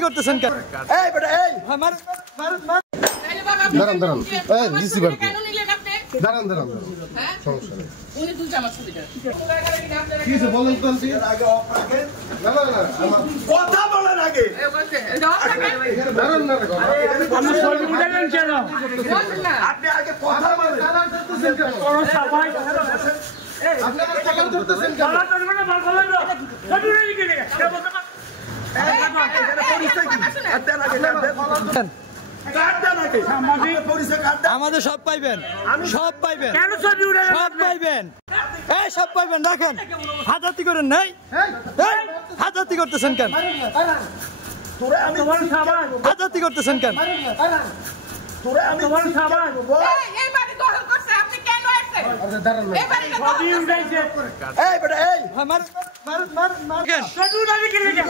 হাজারতি করতেছেন কেন? এই বেটা এই মার মার মার। দাঁড়ান দাঁড়ান, এই রিসিভার দাঁড়ান দাঁড়ান, সমস্যা নেই। উনি দুই জামা সুবিধা কি আছে বলেন তো আন্টি। আগে অফ রাখেন। না না না, কথা বলার আগে দাঁড়ান না, আমি সরি বুঝালেন কেন? আপনি আগে কথা বলেন। করতেছেন কেন? কোনো সবাই আপনি আমার টাকা ধরতেছেন কেন? বলা করবে না, বল বলেন না। সরি বুঝালেন কি লাগে? কে বলতে পারে? আমাদের সব পাইবেন, সব পাইবেন, কেন সরি উড়ালেন? সব পাইবেন, এই সব পাইবেন। দেখেন হাজারতি করেন নাই, হাজারতি করতেছেন কেন? তোমার সাবান, হাজারতি করতেছেন কেন? তোমার সাবান এই বাড়ি দখল করছে আপনি কেন আসছেন? দাঁড়ান না। এই বাড়িটা সরি উড়াইছে। এই বেটা এই মার মার মার মার। সরি উড়ালে কি লাগে?